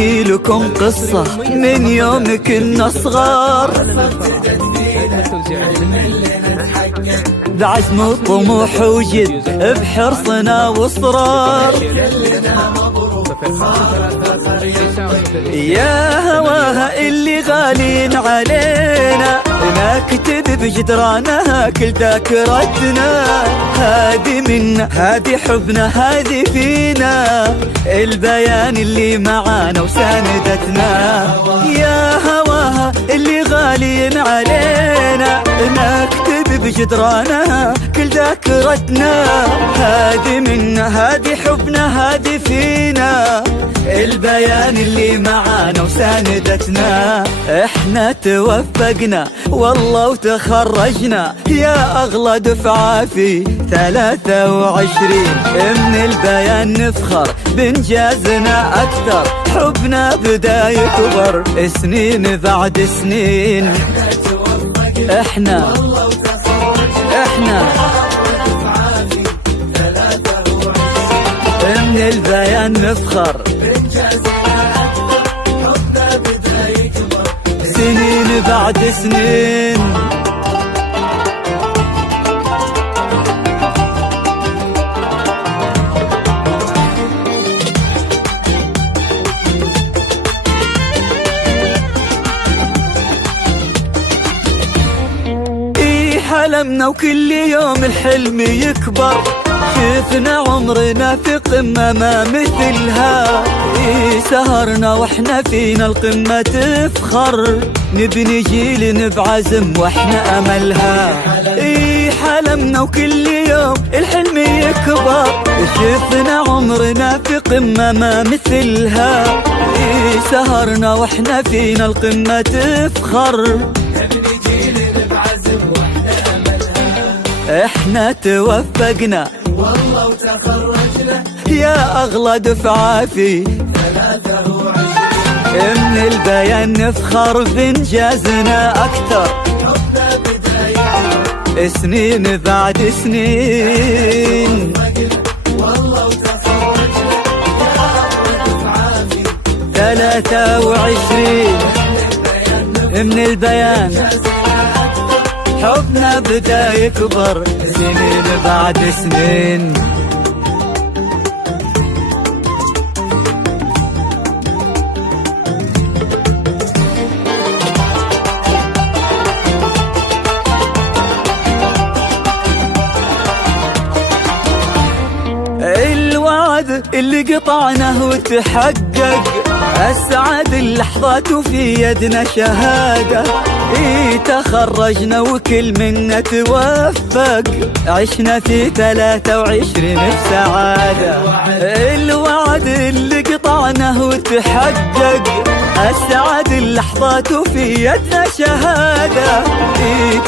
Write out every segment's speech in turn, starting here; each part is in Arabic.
نحكي لكم قصة من يوم كنا صغار، بعزم وطموح وجد بحرصنا واصرار. يا هواها اللي غالين علينا نكتب بجدرانها كل ذاكرتنا، هادي منا هادي حبنا هادي فينا، البيان اللي معانا وساندتنا. يا هواها اللي غالين علينا نكتب بجدرانها كل ذاكرتنا، هادي منا هادي حبنا هادي فينا، البيان اللي معانا وساندتنا. احنا توفقنا والله وتخرجنا يا اغلى دفعة في 23، من البيان نفخر بانجازنا اكثر، حبنا بدا يكبر سنين بعد سنين. احنا من البيان نفخر سنين بعد سنين. حلمنا وكل يوم الحلم يكبر، شفنا عمرنا في قمة ما مثلها، سهرنا واحنا فينا القمة تفخر، نبني جيل بعزم واحنا املها. حلمنا وكل يوم الحلم يكبر، شفنا عمرنا في قمة ما مثلها، سهرنا واحنا فينا القمة تفخر، احنا توفقنا والله وتخرجنا يا اغلى دفعة في 23، من البيان نفخر بانجازنا اكثر، حبنا بداية سنين بعد سنين. والله وتخرجنا يا اغلى دفعة في 23، من البيان حبنا بدا يكبر سنين بعد سنين. الوعد اللي قطعناه وتحقق، أسعد اللحظات وفي يدنا شهادة، تخرجنا وكل منا توفق، عشنا في 23 بسعادة. الوعد اللي قطعناه وتحقق، أسعد اللحظات وفي يدنا شهادة،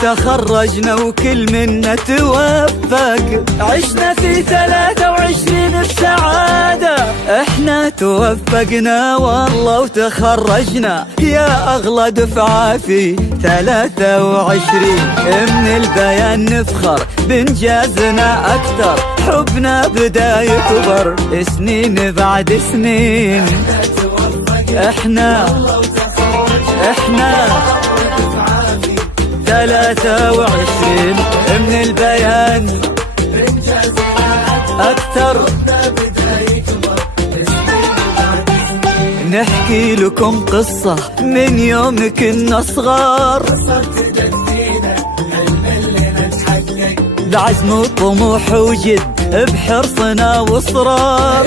تخرجنا وكل منا توفق، عشنا في 23 بسعادة. احنا توفقنا والله وتخرجنا يا اغلى دفعة في 23، من البيان نفخر بانجازنا اكثر، حبنا بدا يكبر سنين بعد سنين. احنا 23 من البيان اكثر، نحكي لكم قصة من يوم كنا صغار، بعزم وطموح وجد بحرصنا واصرار.